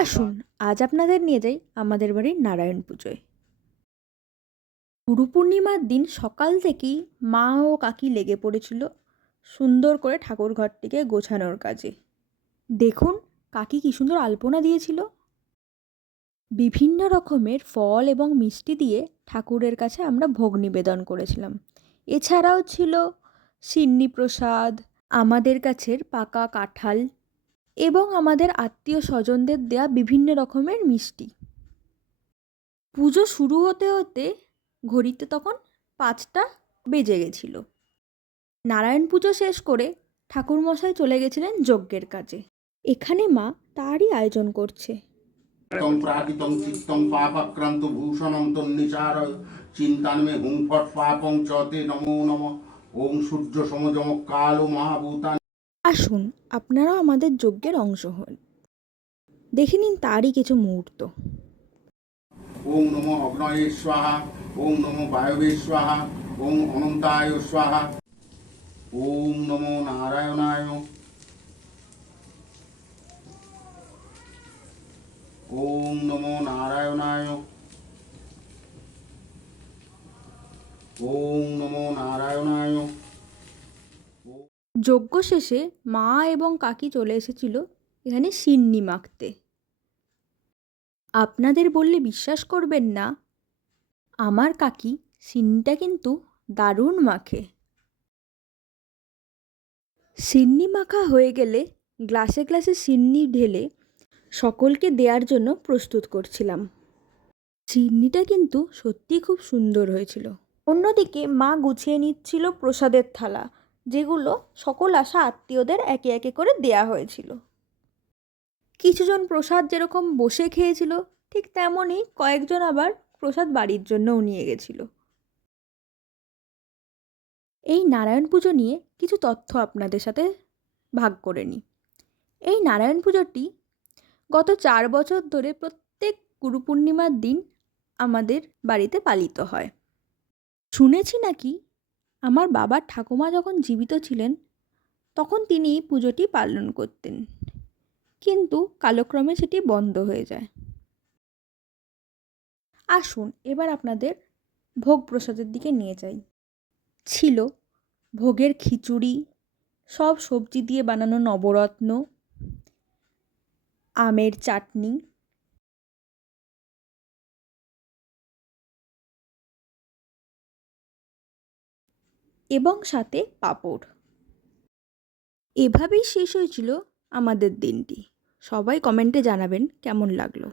আসুন আজ আপনাদের নিয়ে যাই আমাদের বাড়ির নারায়ণ পুজোয়। গুরু পূর্ণিমার দিন সকাল থেকেই মা ও কাকি লেগে পড়েছিল সুন্দর করে ঠাকুর ঘরটিকে গোছানোর কাজে। দেখুন কাকি কি সুন্দর আলপনা দিয়েছিল। বিভিন্ন রকমের ফল এবং মিষ্টি দিয়ে ঠাকুরের কাছে আমরা ভোগ নিবেদন করেছিলাম। এছাড়াও ছিল সিন্নি প্রসাদ, আমাদের কাছের পাকা কাঁঠাল এবং আমাদের আত্মীয় স্বজনদের দেয়া বিভিন্ন রকমের মিষ্টি। পুজো শুরু হতে হতে ঘড়িতে তখন ৫টা বেজে গেছিল। নারায়ণ পুজো শেষ করে ঠাকুরমশাই চলে গেছিলেন যজ্ঞের কাজে। এখানে মা তারই আয়োজন করছে। প্রাকৃতং চিত্তং পাপাক্রান্ত ভূষণং তন্নিচার চিন্তান্মে হুংফট পাপং চতে নমো নমঃ ওম সূর্য সমযম কালো মহাভূতান। আসুন আপনারাও আমাদের যজ্ঞের অংশ হন, দেখে নিন তারই কিছু মুহূর্ত। ওম নমো অগ্নয়ে স্বাহা, ওম নমো বায়বে স্বাহা, ওম অনন্তায় স্বাহা, ওম নমো নারায়ণায়, ওম নমো নারায়ণায়, ওম নমো নারায়ণায়। যজ্ঞ শেষে মা এবং কাকি চলে এসেছিল এখানে সিন্নি মাখতে। আপনাদের বললে বিশ্বাস করবেন না, আমার কাকি সিন্নিটা কিন্তু দারুণ মাখে। সিন্নি মাখা হয়ে গেলে গ্লাসে গ্লাসে সিন্নি ঢেলে সকলকে দেওয়ার জন্য প্রস্তুত করছিলাম। সিন্নিটা কিন্তু সত্যিই খুব সুন্দর হয়েছিল। অন্যদিকে মা গুছিয়ে নিচ্ছিল প্রসাদের থালা, যেগুলো সকল আসা আত্মীয়দের একে একে করে দেয়া হয়েছিল। কিছুজন প্রসাদ যেরকম বসে খেয়েছিল, ঠিক তেমনই কয়েকজন আবার প্রসাদ বাড়ির জন্যও নিয়ে গেছিল। এই নারায়ণ পুজো নিয়ে কিছু তথ্য আপনাদের সাথে ভাগ করে নিই। এই নারায়ণ পুজোটি গত 4 বছর ধরে প্রত্যেক গুরু পূর্ণিমার দিন আমাদের বাড়িতে পালিত হয়। শুনেছি নাকি আমার বাবার ঠাকুমা যখন জীবিত ছিলেন তখন তিনি এই পুজোটি পালন করতেন, কিন্তু কালক্রমে সেটি বন্ধ হয়ে যায়। আসুন এবার আপনাদের ভোগ প্রসাদের দিকে নিয়ে যাই। ছিল ভোগের খিচুড়ি, সব সবজি দিয়ে বানানো নবরত্ন, আমের চাটনি, এবং সাথে পাঁপড়। এভাবেই শেষ হয়েছিল আমাদের দিনটি। সবাই কমেন্টে জানাবেন কেমন লাগলো।